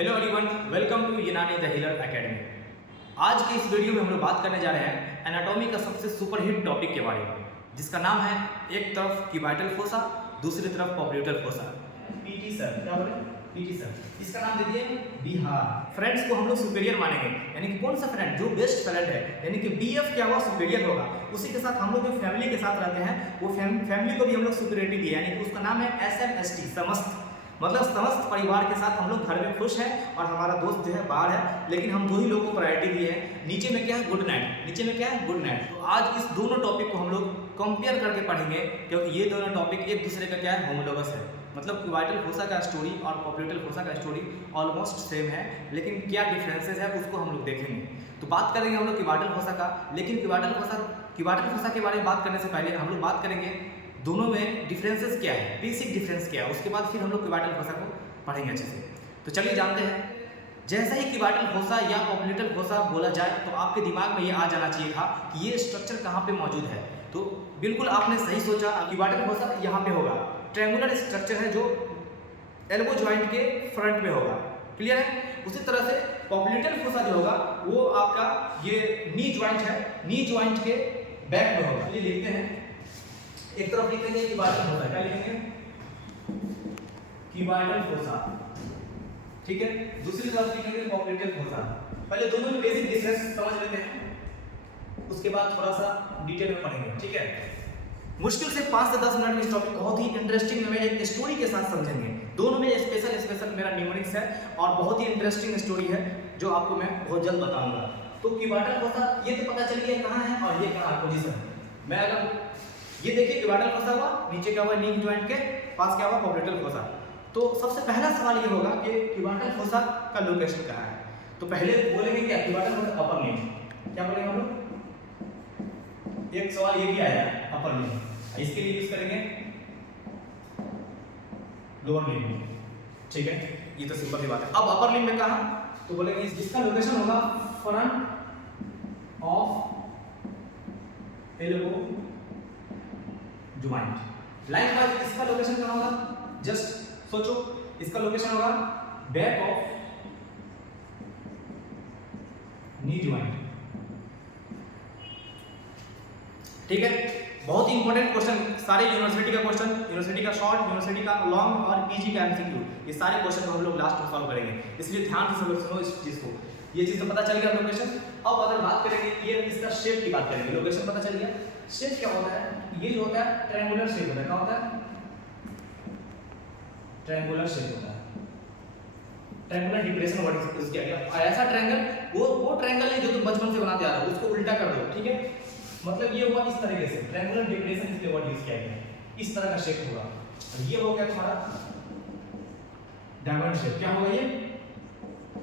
Hello everyone, welcome to यूनानी the healer academy. आज के इस वीडियो में हम लोग बात करने जा रहे हैं एनाटॉमी का सबसे सुपर हिट टॉपिक के बारे में, जिसका नाम है एक तरफ क्यूबाइटल फोसा, दूसरी तरफ पॉप्यूटल फोसा। पीटी सर, क्या बोले? PT sir. इसका नाम दे दिए बिहार। फ्रेंड्स को हम लोग सुपीरियर मानेंगे, यानी कि कौन सा फ्रेंड जो बेस्ट फ्रेंड है, यानी कि बीएफ क्या हुआ, सुपीरियर होगा। उसी के साथ हम लोग जो फैमिली के साथ रहते हैं वो फैमिली को भी हम लोग सुपीरियरिटी दिए, यानी कि उसका नाम है एसएमएसटी, समस्त। मतलब समस्त परिवार के साथ हम लोग घर में खुश हैं और हमारा दोस्त जो है बाहर है, लेकिन हम दो ही लोगों को प्रायोरिटी दिए हैं। नीचे में क्या है? Good night. नीचे में क्या है? Good night. तो आज इस दोनों टॉपिक को हम लोग कंपेयर करके पढ़ेंगे, क्योंकि ये दोनों टॉपिक एक दूसरे का क्या है? होमोलोगस है। मतलब क्यूबाइटल फोसा का स्टोरी और पॉप्यूटल फोसा का स्टोरी ऑलमोस्ट सेम है, लेकिन क्या डिफरेंसेस है उसको हम लोग देखेंगे। तो बात करेंगे हम लोग क्यूबाइटल फोसा का, लेकिन क्यूबाइटल फोसा के बारे में बात करने से पहले हम लोग बात करेंगे दोनों में डिफरेंसेस क्या है, बेसिक डिफरेंस क्या है। उसके बाद फिर हम लोग क्यूबाइटल फोसा को पढ़ेंगे अच्छे से। तो चलिए जानते हैं। जैसा ही क्यूबाइटल फोसा या पॉप्यूटल फोसा बोला जाए तो आपके दिमाग में ये आ जाना चाहिए था कि ये स्ट्रक्चर कहाँ पे मौजूद है। तो बिल्कुल आपने सही सोचा, क्यूबाइटल फोसा यहाँ पे होगा। ट्रायंगुलर स्ट्रक्चर है जो एल्बो जॉइंट के फ्रंट में होगा। क्लियर है? उसी तरह से पॉप्यूटल फोसा जो होगा वो आपका ये नी जॉइंट है, नी जॉइंट के बैक में होगा। ये लिखते हैं, एक तरफ लिखेंगे क्यूबाइटल फोसा, क्या लिखेंगे? क्यूबाइटल फोसा, ठीक है। दूसरी तरफ लिखेंगे पॉप्यूटल फोसा। पहले दोनों में बेसिक डिफरेंस समझ लेते हैं, उसके बाद थोड़ा सा डिटेल में पढ़ेंगे, ठीक है। मुश्किल से 5 से 10 मिनट में इस टॉपिक बहुत ही इंटरेस्टिंग में एक स्टोरी के साथ समझेंगे। दोनों में स्पेशल मेरा न्यूमेरिक्स है और बहुत ही इंटरेस्टिंग स्टोरी है जो आपको मैं बहुत जल्द बताऊंगा। तो क्यूबाइटल फोसा ये तो पता चल गया कहाँ है और ये कहाँ पोजीशन है। मैं अगर ये देखिए क्यूबाइटल फोसा हुआ, नीचे क्या हुआ? नी जॉइंट के पास क्या हुआ? पॉप्यूटल फोसा। तो सबसे पहला सवाल ये होगा कि क्यूबाइटल फोसा का लोकेशन कहाँ है। तो पहले बोलेंगे क्या? Cubital fossa upper limb. क्या बोलेंगे हम लोग? एक सवाल ये भी आया अपर लिम्ब, इसके लिए यूज करेंगे लोअर लिम्ब, ठीक है। ये तो सिंपल सी बात है। अब अपर लिम्ब में कहाँ? तो बोलेंगे इसका लोकेशन होगा front of elbow joint. Likewise इसका लोकेशन कहाँ होगा? जस्ट सोचो, इसका लोकेशन होगा बैक ऑफ नी जॉइंट, ठीक है। बहुत ही इंपॉर्टेंट क्वेश्चन, सारे यूनिवर्सिटी का क्वेश्चन, यूनिवर्सिटी का शॉर्ट, यूनिवर्सिटी का लॉन्ग और पीजी का एमसीक्यू, ये सारे क्वेश्चन को हम लोग लास्ट में सॉल्व करेंगे, इसलिए ध्यान से सुनो इस चीज को। ये चीज तो पता चल गया लोकेशन। अब अगर बात करेंगे ये इसका शेप की बात करेंगे। लोकेशन पता चल गया, शेप क्या होता है? ये जो होता है ट्रायंगुलर शेप होता है। क्या होता है? ट्रायंगुलर शेप होता है। ट्रायंगुलर डिप्रेशन वर्ड यूज किया गया। और ऐसा ट्रायंगल वो ट्रायंगल है जो तुम बचपन से बनाते आ रहे हो, उसको उल्टा कर दो, ठीक है। मतलब ये हुआ इस तरीके से, ट्रायंगुलर डिप्रेशन इसलिए वर्ड यूज किया गया, इस तरह का शेप होगा। और ये हो गया तुम्हारा डायमंड शेप। क्या होगा ये?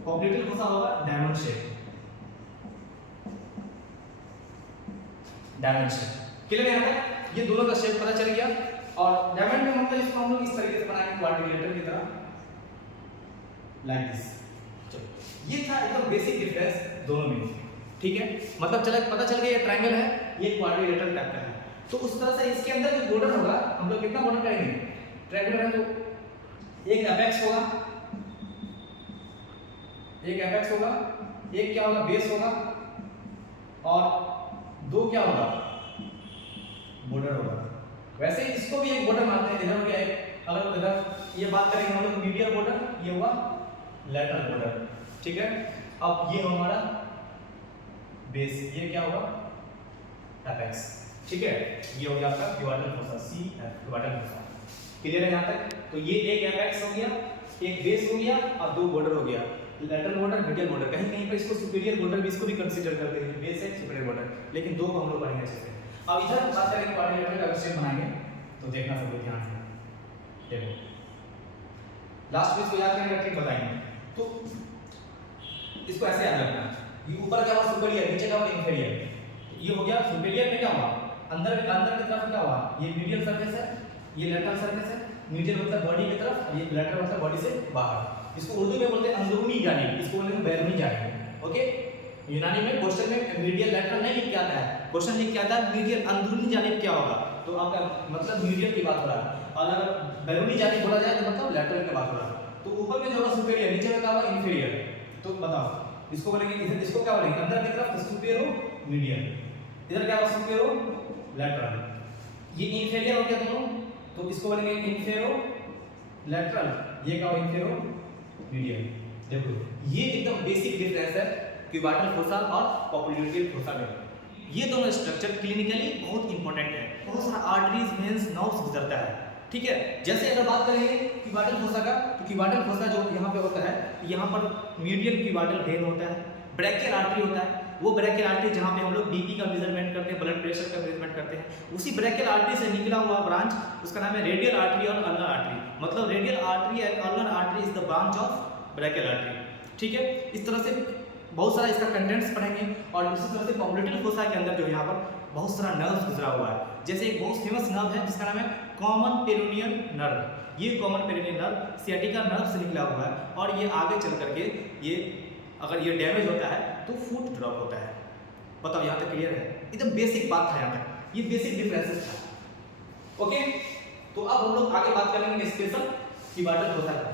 पॉप्यूटल फोसा होगा diamond shape, diamond shape. Clear है? ये दोनों का शेप पता चल गया। और डायमंड में मतलब इसको हम लोग इस तरीके से बनाएंगे क्वाड्रिलेटरल की तरह, लाइक दिस। चलो, ये था एकदम बेसिक डिफरेंस दोनों में, ठीक है। मतलब चला पता चल गया ये ट्रायंगल है, ये क्वाड्रिलेटरल टाइप का है। तो उस तरह से इसके अंदर जो बॉर्डर होगा हम लोग कितना बॉर्डर करेंगे? ट्रायंगल है तो एक एपेक्स होगा, एक एपेक्स होगा, एक क्या होगा? बेस होगा, और दो क्या होगा? बॉर्डर होगा। वैसे इसको भी एक बॉर्डर मानते हैं, इधर हो गया एक, अगर इधर ये बात करेंगे हम लोग मीडियल बॉर्डर, ये हुआ लैटरल बॉर्डर, ठीक है। अब ये हमारा बेस, ये क्या होगा? एपेक्स, ठीक है। ये हो गया आपका cubital fossa, C F cubital fossa. Clear है यहाँ तक? तो ये एक एपेक्स हो गया, एक बेस हो गया और दो बॉर्डर हो गया, लैटरल बॉर्डर, मीडियल बॉर्डर। कहीं कहीं पर इसको सुपीरियर बॉर्डर भी इसको भी कंसीडर करते हैं, बेस है सुपीरियर बॉर्डर, लेकिन दो को हम लोग पढ़ेंगे अच्छे से। अब इधर बात करेंगे क्वाड्रिलेटरल का शेप बनाएंगे, तो देखना सब लोग ध्यान से देखो, लास्ट में इसको याद करके ठीक बताएंगे। तो इसको ऐसे याद रखना, ये ऊपर क्या हुआ? सुपीरियर, नीचे क्या हुआ? इंफीरियर। ये हो गया सुपीरियर में क्या हुआ? अंदर की तरफ क्या हुआ? ये मीडियल सरफेस है, ये लेटरल सरफेस है। मीडियल मतलब बॉडी की तरफ, ये लेटरल मतलब बॉडी से बाहर। इसको उर्दू में बोलते हैं अंदरूनी जानिब, इसको बोलते हैं बैरूनी जानिब, ओके। यूनानी में क्वेश्चन में मीडियल लेटरल नहीं लिख के आता है, क्वेश्चन लिख के आता है मीडियल अंदरूनी जानिब क्या होगा, तो आपका मतलब मीडियल की बात हो रहा है। और अगर बैरूनी जानिब बोला जाए तो मतलब लेटरल की बात हो रहा है। तो ऊपर में जो होगा सुपीरियर, नीचे में क्या होगा? इंफीरियर। बताओ इसको बोलेंगे, इधर इसको क्या बोलेंगे, अंदर की तरफ सुपेरो मीडियल, इधर क्या होगा सुपेरो लैटरल, ये इंफेरियर हो गया दोनों, तो इसको बोलेंगे इंफेरो लैटरल, ये क्या होगा इंफेरो मीडियल। देखो ये एकदम बेसिक डिफरेंस है क्यूबाटल फोसा और पॉप्युलेटरी फोसा में। ये दोनों स्ट्रक्चर क्लिनिकली बहुत इंपॉर्टेंट है, बहुत सारा आर्टरीज वेन्स नर्व्स गुजरता है, ठीक है। जैसे अगर बात करेंगे क्यूबाटल फोसा का, तो क्यूबाटल फोसा जो यहाँ पे होता है, यहाँ पर मीडियल क्यूबाटल वेन होता है, ब्रैकियल आर्टरी होता है, वो ब्रैकियल आर्टरी जहाँ पे हम लोग बीपी का मेजरमेंट करते हैं, ब्लड प्रेशर का मेजरमेंट करते हैं, उसी ब्रैकियल आर्टरी से निकला हुआ ब्रांच उसका नाम है रेडियल आर्टरी और अल्नर आर्टरी। मतलब radial artery and ulnar artery is the branch of brachial artery, ठीक है। इस तरह से बहुत सारा इसका कंटेंट्स पढ़ेंगे। और उसी तरह से पॉप्युलेटरी फोसा के अंदर जो यहाँ पर बहुत सारा नर्व गुजरा हुआ है, जैसे एक बहुत फेमस नर्व है जिसका नाम है कॉमन पेरोनियल नर्व। ये common peroneal nerve sciatica nerve से निकला हुआ है और ये आगे चल करके ये अगर ये डैमेज होता है तो फुट ड्रॉप होता है। बताओ यहाँ तक क्लियर है? एकदम बेसिक बात था यहाँ तक, ये बेसिक डिफरेंसेस था। ओके, तो अब हम लोग आगे बात करेंगे स्पेशल क्यूबाटल फोसा का।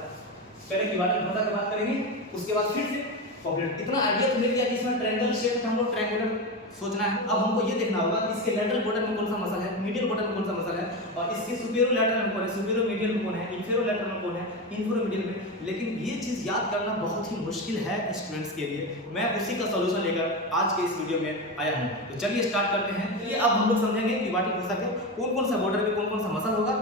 पहले क्यूबाटल फोसा की बात करेंगे, उसके बाद फिर से पॉप्युलेट। इतना आइडिया तो मिल गया कि इसमें ट्रायंगल शेप में हम लोग ट्रायंगुलर सोचना है। अब हमको ये देखना होगा इसके लैटरल बॉर्डर में कौन सा मसल है, मीडियल बॉर्डर में कौन सा मसल है, और इसके सुपेरो लैटरल में कौन है, सुपेरो मीडियल में कौन है, इंफेरो लैटरल में कौन है, इंफेरो मीडियल में। लेकिन ये चीज़ याद करना बहुत ही मुश्किल है स्टूडेंट्स के लिए। मैं उसी का सॉल्यूशन लेकर आज के इस वीडियो में आया हूँ। तो चलिए स्टार्ट करते हैं। ये अब हम लोग समझेंगे क्यूबाटल फोसा के कौन कौन सा बॉर्डर में कौन कौन सा मसल होगा